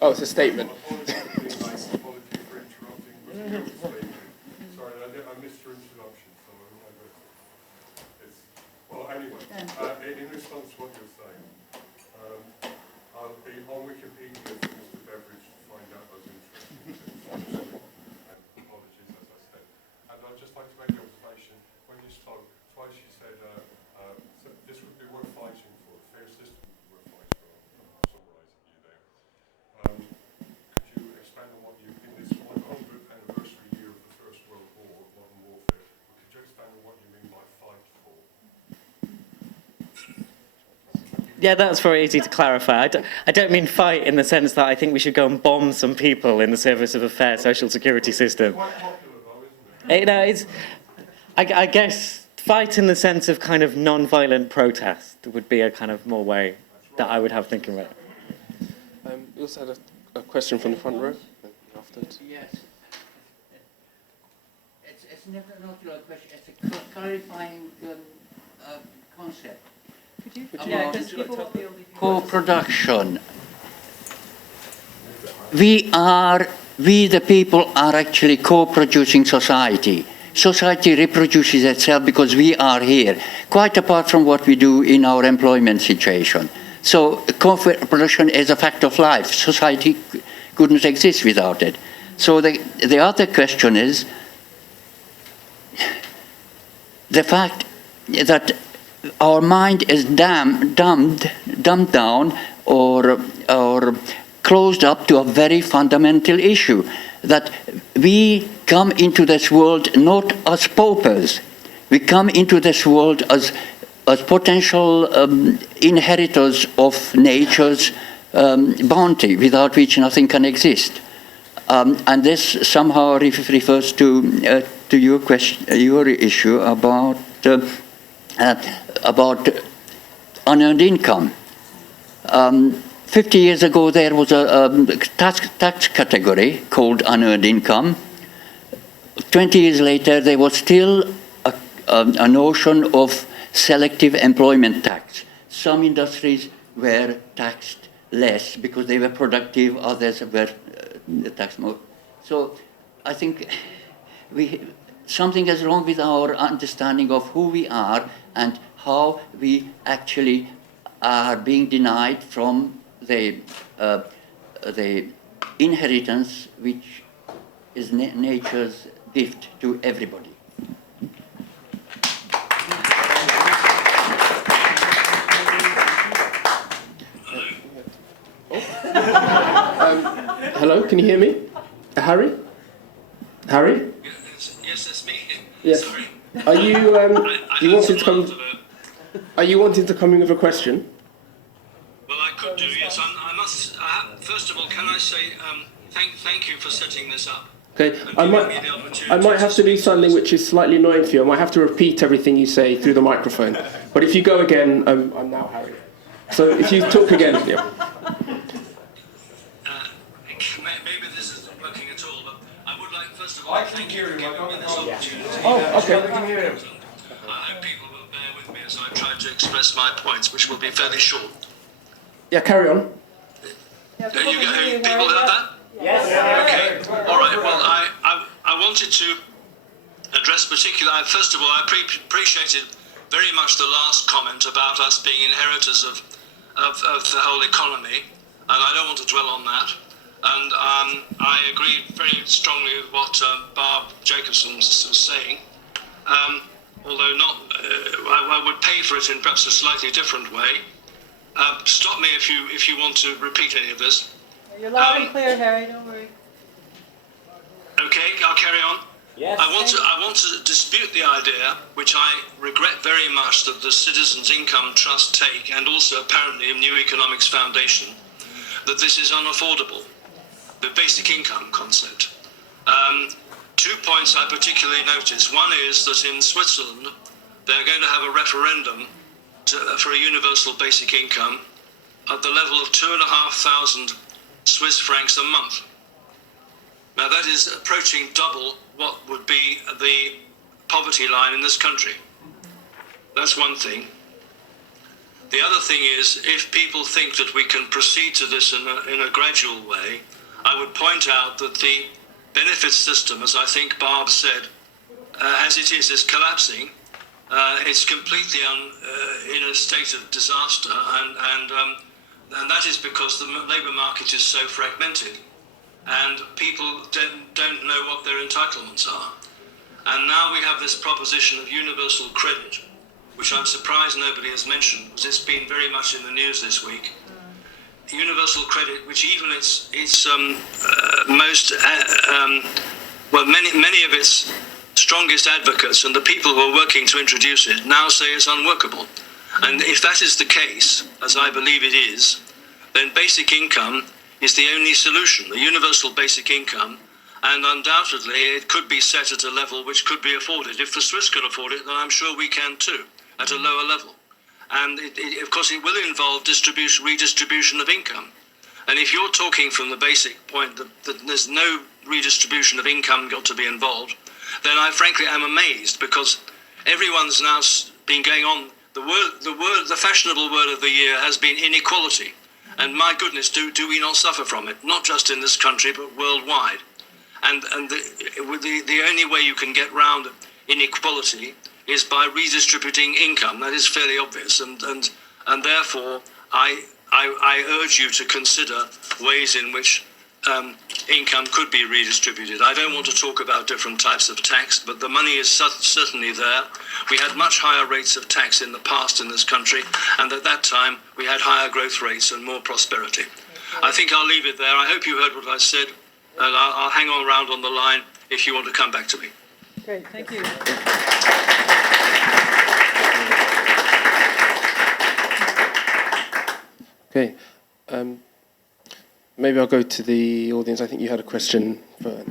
Oh, it's a statement. Apologies for interrupting. Sorry, I missed your introduction. So well, anyway, in response to what you're saying, I'll be on Wikipedia for Mr. Beveridge to find out those interesting things. And apologies, as I said. And I'd just like to make the observation, when you spoke, twice you said so this would be worth fighting for, a fair system would be worth fighting for. I'm summarising you there. Could you expand on what you, in this 100th anniversary year of the First World War, modern warfare, could you expand on what you mean by fight for? Yeah, that's very easy to clarify. I don't mean fight in the sense that I think we should go and bomb some people in the service of a fair social security system. Quite popular though, isn't it? You know, it's, I guess fight in the sense of kind of non-violent protest would be a kind of more way that I would have thinking about it. We also had a question from the front row. Afterwards. Yes. It's not a question, it's a clarifying concept. Could you? About Yeah, because people will be able to. Co-production. We the people are actually co-producing society. Society reproduces itself because we are here, quite apart from what we do in our employment situation. So co-production is a fact of life. Society couldn't exist without it. So the other question is the fact that our mind is dumbed down or closed up to a very fundamental issue, that we come into this world not as paupers. We come into this world as potential inheritors of nature's bounty, without which nothing can exist. And this somehow refers to your question, your issue about unearned income. 50 years ago, there was a tax category called unearned income. 20 years later, there was still a notion of selective employment tax. Some industries were taxed less because they were productive, others were taxed more. So I think something is wrong with our understanding of who we are and how we actually are being denied from the inheritance which is nature's gift to everybody. Hello, can you hear me? Harry? Harry? Yes, that's me. Yes. Sorry. Are you wanting to come in with a question? Well, I could do, yes. First of all, can I say thank you for setting this up. Okay, I might have to do something which is slightly annoying for you. I might have to repeat everything you say through the microphone. But if you go again, I'm now Harry. So if you talk again, yeah. Maybe this isn't working at all, but I would like, first of all, thank you for giving me this opportunity. Oh, okay. I hope people will bear with me as I try to express my points, which will be fairly short. Yeah, carry on. People heard that? Yes. Okay. All right. Well, I wanted to address particularly. First of all, I appreciated very much the last comment about us being inheritors of the whole economy, and I don't want to dwell on that. And I agree very strongly with what Barb Jacobsen was saying. Although I would pay for it in perhaps a slightly different way. Stop me if you want to repeat any of this. You're loud and clear, Harry. Don't worry. Okay, I'll carry on. Yes. I want to dispute the idea, which I regret very much, that the Citizens Income Trust take, and also apparently New Economics Foundation, that this is unaffordable. The basic income concept. 2 points I particularly notice. One is that in Switzerland, they're going to have a referendum for a universal basic income at the level of 2,500 Swiss francs a month. Now that is approaching double what would be the poverty line in this country. That's one thing. The other thing is, if people think that we can proceed to this in a gradual way, I would point out that the benefits system, as I think Barb said, as it is collapsing. It's completely in a state of disaster, and that is because the labour market is so fragmented, and people don't know what their entitlements are. And now we have this proposition of universal credit, which I'm surprised nobody has mentioned, because it's been very much in the news this week. Universal credit, which even its many of its strongest advocates and the people who are working to introduce it now say it's unworkable. And if that is the case, as I believe it is, then basic income is the only solution, the universal basic income, and undoubtedly it could be set at a level which could be afforded. If the Swiss can afford it, then I'm sure we can too, at a lower level. And of course it will involve redistribution of income. And if you're talking from the basic point that there's no redistribution of income got to be involved, then I frankly am amazed, because everyone's now been going on. The fashionable word of the year has been inequality, and my goodness, do we not suffer from it? Not just in this country, but worldwide. And the only way you can get round inequality is by redistributing income. That is fairly obvious, and therefore I urge you to consider ways in which income could be redistributed. I don't want to talk about different types of tax, but the money is certainly there. We had much higher rates of tax in the past in this country, and at that time we had higher growth rates and more prosperity. I think I'll leave it there. I hope you heard what I said, and I'll hang on around on the line if you want to come back to me. Great, thank you. Okay. Maybe I'll go to the audience. I think you had a question for.